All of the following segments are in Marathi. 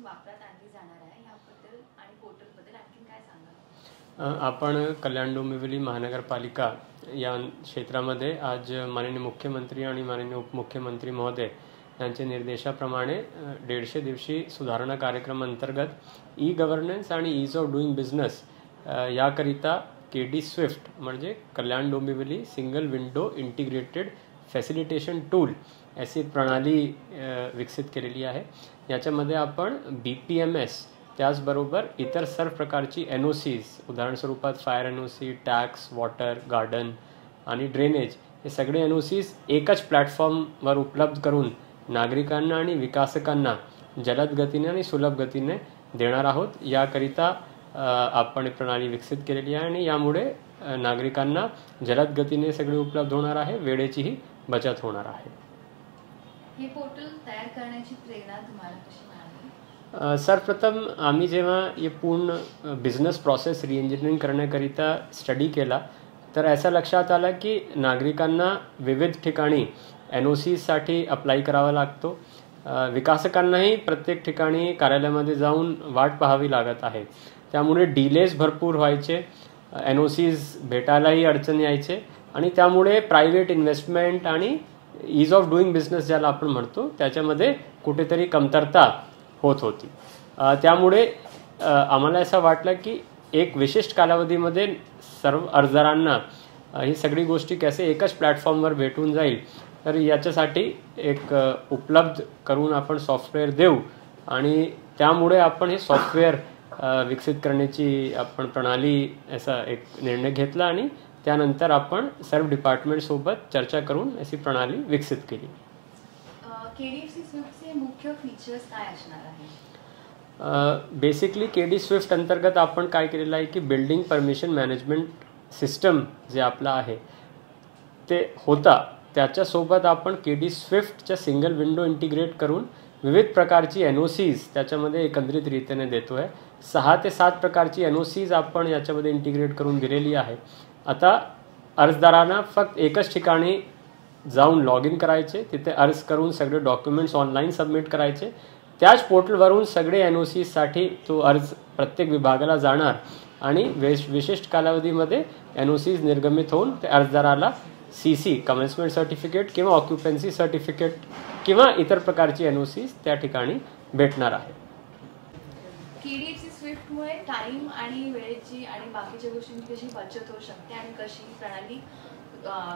आजपासून वापरात आणली जाणार आहे याबद्दल आणि पोर्टलबद्दल आणखी काय सांगाल? आपण कल्याण डोंबिवली महानगरपालिका या क्षेत्रामध्ये आज माननीय मुख्यमंत्री आणि माननीय उपमुख्यमंत्री महोदय यांच्या निर्देशाप्रमाणे 150 दिवशी सुधारणा कार्यक्रम अंतर्गत ई गव्हर्नन्स आणि ईज ऑफ डुईंग बिझनेस याकरिता केडी स्विफ्ट म्हणजे Kalyan Dombivli single window integrated facilitation tool अशी प्रणाली विकसित केलेली आहे। याच्यामध्ये आपण BPMS त्याचबरोबर इतर सर्व प्रकारची NOCs उदाहरण स्वरूपात fire NOC, tax, water, garden आणि ड्रेनेज हे सगळे NOCs एकच प्लॅटफॉर्मवर उपलब्ध करून नागरिकांना आणि विकासकांना जलद गतीने आणि सुलभ गतीने देणार आहोत। याकरिता आपण प्रणाली विकसित केलेली आहे आणि यामुळे नागरिकांना जलद गतीने सगळे उपलब्ध होणार आहे, वेळेचीही बचत होणार आहे। हे पोर्टल तयार करण्याची प्रेरणा तुम्हाला कशी मिळाली? सर्वप्रथम आम्ही जेव्हा ये पूर्ण बिझनेस प्रोसेस रिइंजिनिअरिंग करण्याकरिता स्टडी केला तर असं लक्षात आलं की नागरिकांना विविध ठिकाणी NOCसाठी अप्लाई करावा लागतो, विकासकांनाही प्रत्येक ठिकाणी कार्यालयामध्ये जाऊन वाट पाहावी लागत आहे, त्यामुळे डिलेज भरपूर व्हायचे, NOCs भेटायलाही अडचण यायचे आणि त्यामुळे प्रायव्हेट इन्व्हेस्टमेंट आणि ईज ऑफ डुईंग बिझनेस ज्याला आपण म्हणतो त्याच्यामध्ये कुठेतरी कमतरता होत होती। त्यामुळे आम्हाला असं वाटलं की एक विशिष्ट कालावधीमध्ये सर्व अर्जदारांना ही सगळी गोष्टी कसे एकच प्लॅटफॉर्मवर भेटून जाईल तर याच्यासाठी एक उपलब्ध करून आपण सॉफ्टवेअर देऊ आणि त्यामुळे आपण हे सॉफ्टवेअर विकसित करण्याची आपण प्रणाली असा एक निर्णय घेतला आणि त्यानंतर आपण सर्व डिपार्टमेंट सोबत चर्चा करून अशी प्रणाली विकसित केली। केडी स्विफ्टचे मुख्य फीचर्स काय असणार आहे? बेसिकली केडी स्विफ्ट अंतर्गत आपण काय केलेलं आहे की बिल्डिंग परमिशन मॅनेजमेंट सिस्टम जे आपला आहे ते होता त्याच्यासोबत आपण केडी स्विफ्टच्या सिंगल विंडो इंटिग्रेट करून विविध प्रकारची NOCs त्याच्यामध्ये एकत्रित रीतीने देतो आहे। 6 ते 7 प्रकारची NOCs आपण याच्यामध्ये इंटिग्रेट करून दिलेली आहे। आता अर्जदारांना फक्त एकच ठिकाणी जाऊन लॉग इन करायचे, तिथे अर्ज करून सगळे डॉक्युमेंट्स ऑनलाईन सबमिट करायचे, त्याच पोर्टलवरून सगळे NOCसाठी तो अर्ज प्रत्येक विभागाला जाणार आणि विशिष्ट कालावधीमध्ये NOCs निर्गमित होऊन ते अर्जदाराला CC कमेन्समेंट सर्टिफिकेट किंवा ऑक्युपन्सी सर्टिफिकेट किंवा इतर प्रकारची NOCs त्या ठिकाणी भेटणार आहे। केडी स्विफ्टमुळे टाइम आणि वेळेची आणि बाकीच्या गोष्टींची कशी बचत होऊ शकते आणि कशी प्रणाली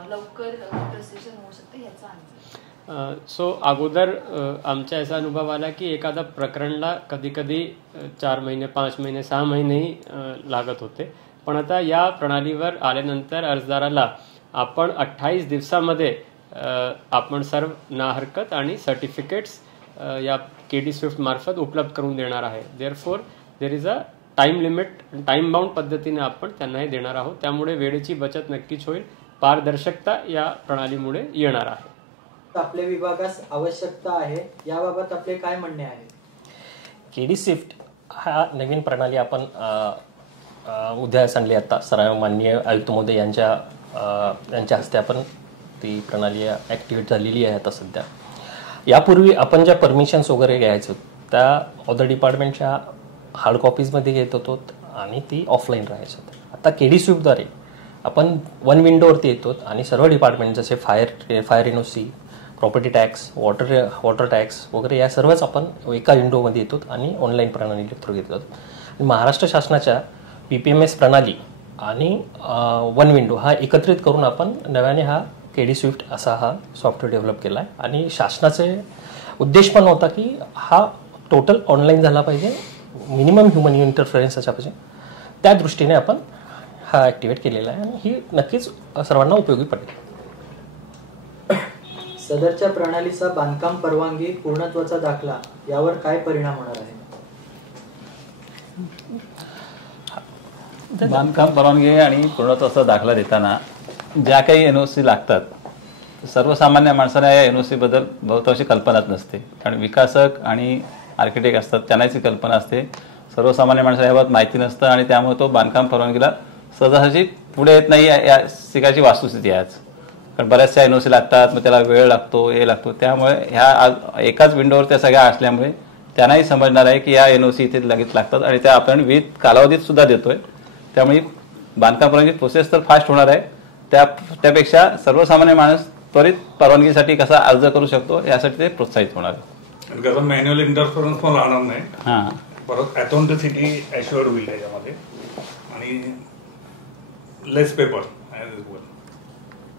लवकर प्रोसेशन होऊ शकते याचा अंदाज? सो अगोदर आमचा असा अनुभव आला की एखादा प्रकरणला कधी कधी 4 महिने 5 महिने 6 महिनेही लागत होते, पण आता या प्रणालीवर आल्यानंतर अर्जदाराला आपण 28 दिवसामध्ये आपण सर्व ना हरकत आणि सर्टिफिकेट्स या केडी स्विफ्ट मार्फत उपलब्ध करून देणार आहे। Therefore there is a time limit, time bound पद्धतीने आपण त्यांना हे देणार आहोत, त्यामुळे वेळेची बचत नक्कीच होईल, पारदर्शकता या प्रणालीमुळे येणार आहे। आपल्या विभागास आवश्यकता आहे याबाबत आपले काय म्हणणे आहे? केडी स्विफ्ट हा नवीन प्रणाली आपण उद्यास आणली आता सर्व माननीय आयुक्त महोदय यांच्या हस्ते आपण ती प्रणाली ॲक्टिवेट झालेली आहे। आता सध्या यापूर्वी आपण ज्या परमिशन्स वगैरे घ्यायचो त्या ऑदर डिपार्टमेंटच्या हार्ड कॉपीजमध्ये घेत होतो आणि ती ऑफलाईन राहायचं। आता केडी स्विफ्टद्वारे आपण वन विंडोवरती येतो आणि सर्व डिपार्टमेंट जसे fire NOC, property tax, water tax वगैरे या सर्वच आपण एका विंडोमध्ये येतो आणि ऑनलाईन प्रणाली थ्रू घेतो। महाराष्ट्र शासनाच्या PPMS प्रणाली आणि वन विंडो हा एकत्रित करून आपण नव्याने हा केडी स्विफ्ट असा हा सॉफ्टवेअर डेव्हलप केला आहे आणि शासनाचे उद्देश पण होता की हा टोटल ऑनलाईन झाला पाहिजे, मिनिमम ह्युमन इंटरफरन्स असा पाहिजे, त्या दृष्टीने आपण हा ॲक्टिवेट केलेला आहे आणि ही नक्कीच सर्वांना उपयोगी पडेल। सदरच्या प्रणालीचा बांधकाम परवानगी पूर्णत्वाचा दाखला यावर काय परिणाम होणार आहे? बांधकाम परवानगी आणि पूर्णत्वाचा दाखला देताना ज्या काही NOC लागतात सर्वसामान्य माणसाला या NOC बद्दल बहुतांशी कल्पनाच नसते, कारण विकासक आणि आर्किटेक्ट असतात त्यांनाची कल्पना असते, सर्वसामान्य माणसाला याबाबत माहिती नसतं आणि त्यामुळे तो बांधकाम परवानगीला सहजासहजी पुढे येत नाही या शिकायची वास्तुस्थिती आहे आज, कारण बऱ्याचशा NOC लागतात, मग त्याला वेळ लागतो, हे लागतो, त्यामुळे ह्या एकाच विंडोवर त्या सगळ्या असल्यामुळे त्यांनाही समजणार आहे की या NOC इथे लगेच लागतात आणि त्या आपण विथ कालावधीत सुद्धा देतोय. त्यामुळे बांधकाम परवानगी प्रोसेस तर फास्ट होणार आहे. त्यापेक्षा सर्वसामान्य माणूस त्वरित परवानगीसाठी कसा अर्ज करू शकतो यासाठी ते प्रोत्साहित होणार आहे. आणि कसं मॅन्युअल इंटरफरन्स पण राहणार नाही. हां, परत ऑथेंटिसिटी ॲश्युअर्ड होईल त्याच्यामध्ये आणि लेस पेपर.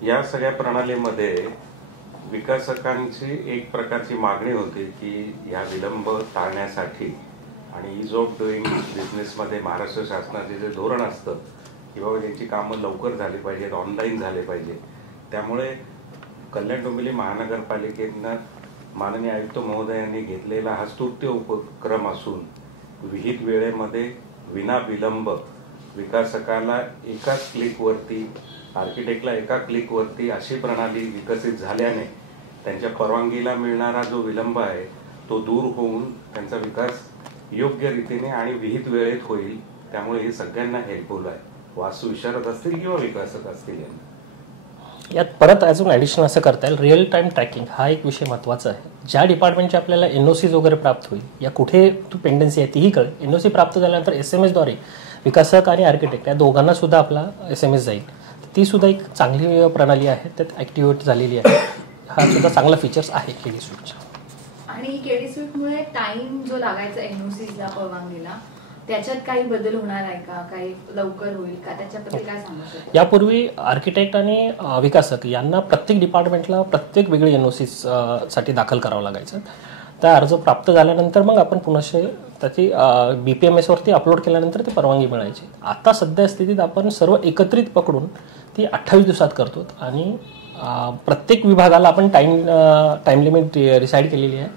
या सगळ्या प्रणालीमध्ये विकासकांची एक प्रकारची मागणी होती की या विलंब टाळण्यासाठी आणि इज ऑफ डुईंग बिझनेसमध्ये महाराष्ट्र शासनाचे जे धोरण असतं की बाबा त्यांची कामं लवकर झाली पाहिजेत, ऑनलाईन झाले पाहिजे. त्यामुळे कल्याण डोंबिवली महानगरपालिकेनं माननीय आयुक्त महोदयांनी घेतलेला हा स्तुत्य उपक्रम असून विहित वेळेमध्ये विना विलंब विकासकाला एकाच क्लिकवरती, आर्किटेक्टला एका क्लिकवरती अशी प्रणाली विकसित झाल्याने त्यांच्या परवानगीला मिळणारा जो विलंब आहे तो दूर होऊन त्यांचा विकास योग्य रीतीने आणि विहित वेळेत होईल. त्यामुळे हे सगळ्यांना हेल्पफुल आहे, वास्तू विशारद असतील किंवा विकासक असतील यांना. यात परत अजून ॲडिशन असं करता येईल, रिअल टाईम ट्रॅकिंग हा एक विषय महत्त्वाचा आहे. ज्या डिपार्टमेंटचे आपल्याला NOCs वगैरे प्राप्त होईल या कुठे पेंडन्सी आहे तीही कळेल. NOC प्राप्त झाल्यानंतर SMS द्वारे विकासक आणि आर्किटेक्ट या दोघांना सुद्धा आपला SMS जाईल. ती सुद्धा एक चांगली प्रणाली आहे, त्यात ॲक्टिव्हेट झालेली आहे. हा सुद्धा चांगला फीचर्स आहे केडी स्विफ्टचा. आणि केडी स्विफ्टमुळे टाइम जो लागायचा NOCsला परवानगीला त्याच्यात काही बदल होणार आहे का, काही लवकर होईल का, त्याच्याबद्दल काय सांगू शकता? यापूर्वी आर्किटेक्ट आणि विकासक यांना प्रत्येक डिपार्टमेंटला प्रत्येक वेगळी NOCs साठी दाखल करावं लागायचं. त्या अर्ज प्राप्त झाल्यानंतर मग आपण पुन्हा त्याची BPMS वरती अपलोड केल्यानंतर ती परवानगी मिळायची. आता सध्या स्थितीत आपण सर्व एकत्रित पकडून ती 28 दिवसात करतो आणि प्रत्येक विभागाला आपण टाइम लिमिट डिसाईड केलेली आहे.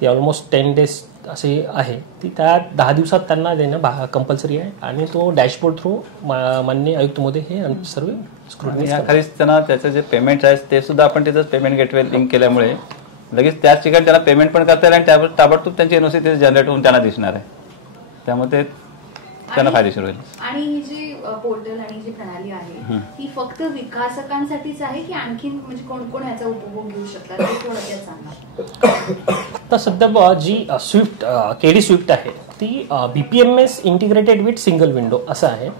ती ऑलमोस्ट 10 days अशी आहे. ती त्या 10 दिवसात त्यांना देणं कंपल्सरी आहे आणि तो डॅशबोर्ड थ्रू माननीय आयुक्तमध्ये हे सर्व स्क्रुटनी याखालीच त्यांना त्याचं जे पेमेंट आहे ते सुद्धा आपण तिथं पेमेंट गेटवे लिंक केल्यामुळे लगेच त्याच ठिकाणी त्यांना पेमेंट पण करता येईल आणि ताबडतोब त्यांची NOC तिथे जनरेट होऊन त्यांना दिसणार आहे. त्यामुळे त्यांना फायदेशीर होईल. आणि ही जी पोर्टल आणि जी प्रणाली आहे ही फक्त विकासकांसाठीच आहे की आणखीन म्हणजे कोण कोण याचा उपभोग घेऊ शकतात ते कोण सांगणार? तर सध्या जी स्विफ्ट केडी स्विफ्ट आहे ती BPMS integrated with single window असं आहे.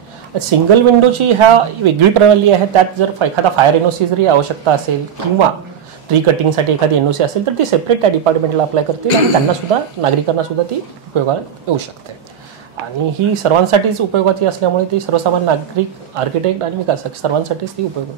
सिंगल विंडोची ह्या वेगळी प्रणाली आहे. त्यात जर एखादा फायर NOC जरी आवश्यकता असेल किंवा ट्री कटिंगसाठी एखादी NOC असेल तर ती सेपरेट त्या डिपार्टमेंटला अप्लाय करतील आणि त्यांना सुद्धा नागरिकांना सुद्धा ती उपयोगात येऊ शकते. आणि ही सर्वांसाठीच उपयोगाची असल्यामुळे ती सर्वसामान्य नागरिक, आर्किटेक्ट आणि विकासक सर्वांसाठीच ती उपयोगी